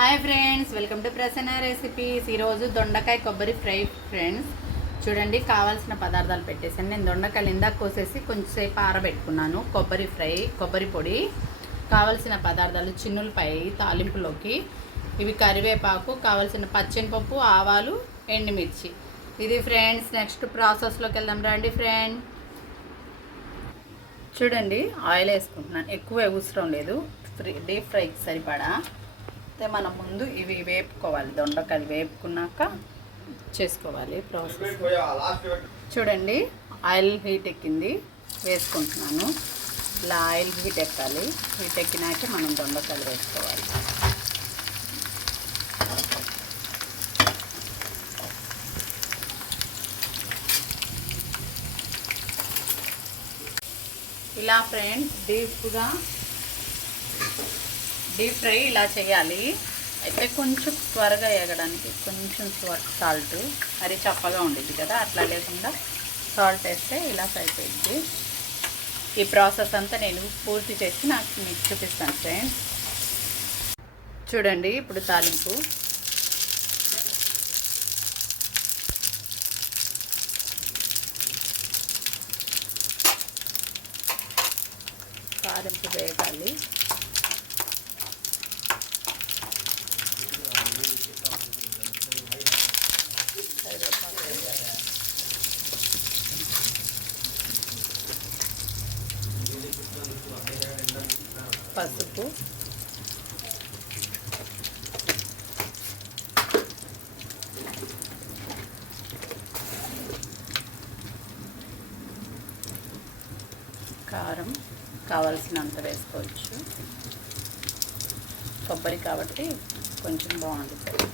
Hi friends, welcome to Prasanna recipes. ఈరోజు దొండకాయ కొబ్బరి ఫ్రై ఫ్రెండ్స్. చూడండి, కావాల్సిన పదార్థాలు పెట్టేసాను. నేను దొండకాయలు ఇందాక కోసేసి కొంచెంసేపు ఆరబెట్టుకున్నాను. కొబ్బరి పొడి, కావాల్సిన పదార్థాలు చిన్నులపై తాలింపులోకి, ఇవి కరివేపాకు, కావాల్సిన పచ్చెనపప్పు, ఆవాలు, ఎండుమిర్చి. ఇది ఫ్రెండ్స్. నెక్స్ట్ ప్రాసెస్లోకి వెళ్దాం రండి ఫ్రెండ్. చూడండి, ఆయిల్ వేసుకుంటున్నాను. ఎక్కువ అవసరం లేదు, డీప్ ఫ్రైకి సరిపడా. మనం ముందు ఇవి వేపుకోవాలి. దొండకాయలు వేపుకున్నాక చేసుకోవాలి ప్రాసెస్. చూడండి, ఆయిల్ హీట్ ఎక్కింది, వేసుకుంటున్నాను. ఇలా ఆయిల్ హీట్ ఎక్కాలి. హీట్ ఎక్కినాక మనం దొండకాయలు వేసుకోవాలి. ఇలా ఫ్రెండ్స్ డీప్ ఫ్రై ఇలా చేయాలి. అయితే కొంచెం త్వరగా ఎగడానికి కొంచెం సాల్ట్, మరి చప్పగా ఉండిద్ది కదా, అట్లా లేకుండా సాల్ట్ వేస్తే ఇలా అయిపోయింది. ఈ ప్రాసెస్ అంతా నేను పూర్తి చేసి మీకు చూపిస్తాను ఫ్రెండ్స్. చూడండి, ఇప్పుడు తాలింపు. తాలింపు వేయాలి. పసుపు, కారం కావాల్సినంత వేసుకోవచ్చు. కొబ్బరి కాబట్టి కొంచెం బాగుంటుంది.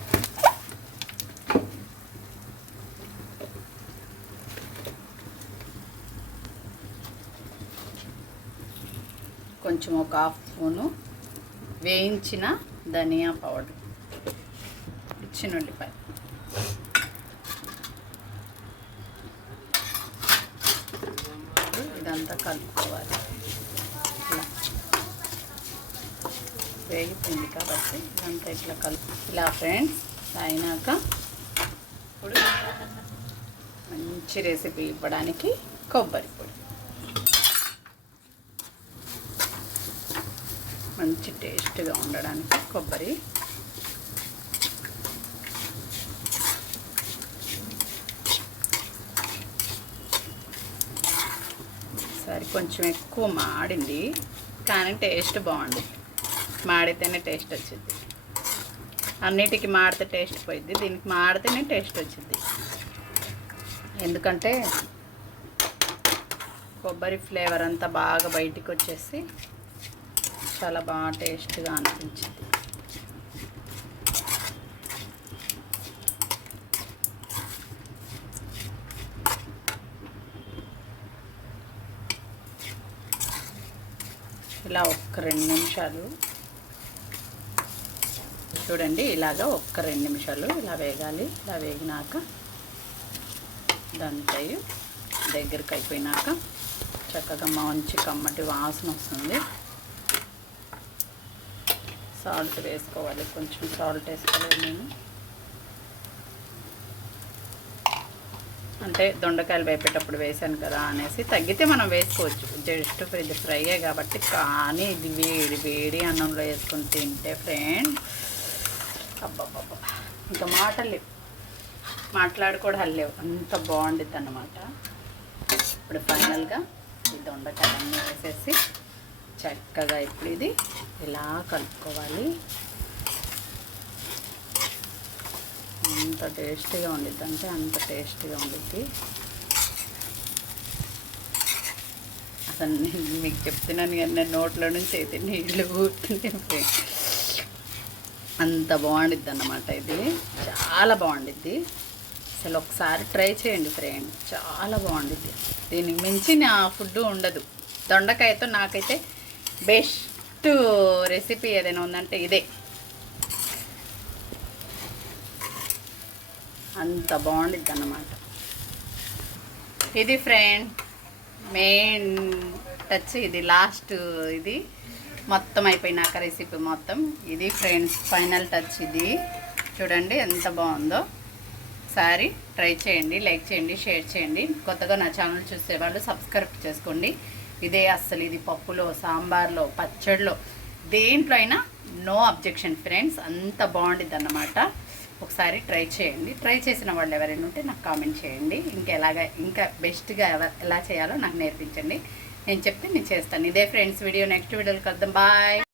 కొంచెం ఒక హాఫ్ స్పూను వేయించిన ధనియా పౌడర్, చిన్నుల్లిపాయ, ఇదంతా కలుపుకోవాలి. వేగిపోయింది కాబట్టి ఇదంతా ఇట్లా ఇలా ఫ్రెండ్స్ అయినాక ఇప్పుడు మంచి రెసిపీ ఇవ్వడానికి కొబ్బరి పొడి, మంచి టేస్ట్గా ఉండడానికి కొబ్బరి, సరే కొంచెం ఎక్కువ మాడింది కానీ టేస్ట్ బాగుంది. మాడితేనే టేస్ట్ వచ్చింది. అన్నిటికీ మాడితే టేస్ట్ పోయింది, దీనికి మాడితేనే టేస్ట్ వచ్చింది. ఎందుకంటే కొబ్బరి ఫ్లేవర్ అంతా బాగా బయటికి వచ్చేసి చాలా బాగా టేస్ట్గా అనిపించింది. ఇలా ఒక్క 2 నిమిషాలు చూడండి, ఇలాగ ఒక్క 2 నిమిషాలు ఇలా వేగాలి. ఇలా వేగినాక దానిపై దగ్గరికి అయిపోయినాక చక్కగా మంచి కమ్మటి వాసన వస్తుంది. సాల్ట్ వేసుకోవాలి. కొంచెం సాల్ట్ వేసుకోవాలి. నేను అంటే దొండకాయలు వేపేటప్పుడు వేసాను కదా అనేసి, తగ్గితే మనం వేసుకోవచ్చు. జస్ట్ ఇది ఫ్రైయే కాబట్టి. కానీ ఇది వేడి వేడి అన్నంలో వేసుకొని తింటే ఫ్రెండ్ అబ్బాబ్బా, ఇంకా మాట్లాడుకోవడం లేవు, అంత బాగుండిద్ది అన్నమాట. ఇప్పుడు ఫైనల్గా ఈ దొండకాయలన్నీ వేసేసి చక్కగా ఇప్పుడు ఇది ఇలా కలుపుకోవాలి. అంత టేస్టీగా ఉండిద్ది అంటే అంత టేస్టీగా ఉండిద్ది. అసలు నేను మీకు చెప్తున్నాను కానీ నేను నోట్లో నుంచి అయితే నీళ్ళు ఊరుతుంటే అంత బాగుండిద్ది అన్నమాట. ఇది చాలా బాగుండిద్ది. అసలు ఒకసారి ట్రై చేయండి ఫ్రెండ్, చాలా బాగుండిద్ది. దీనికి మించి నా ఫుడ్ ఉండదు. దొండకాయతో నాకైతే బెస్ట్ రెసిపీ ఏదైనా ఉందంటే ఇదే. అంత బాగుండిద్ది అన్నమాట. ఇది ఫ్రెండ్ మెయిన్ టచ్, ఇది లాస్ట్. ఇది మొత్తం అయిపోయినాక రెసిపీ మొత్తం ఇది ఫ్రెండ్స్ ఫైనల్ టచ్. ఇది చూడండి ఎంత బాగుందో. ఒకసారి ట్రై చేయండి, లైక్ చేయండి, షేర్ చేయండి. కొత్తగా నా ఛానల్ చూసేవాళ్ళు సబ్స్క్రైబ్ చేసుకోండి. ఇదే అస్సలు ఇది పప్పులో, సాంబార్లో, పచ్చడిలో, దేంట్లో అయినా నో అబ్జెక్షన్ ఫ్రెండ్స్. అంత బాగుండిద్ది అన్నమాట. ఒకసారి ట్రై చేయండి. ట్రై చేసిన వాళ్ళు ఎవరైనా ఉంటే నాకు కామెంట్ చేయండి. ఇంకా బెస్ట్గా ఎలా చేయాలో నాకు నేర్పించండి. నేను చెప్తే నేను చేస్తాను. ఇదే ఫ్రెండ్స్ వీడియో. నెక్స్ట్ వీడియోలో కలుద్దాం. బాయ్.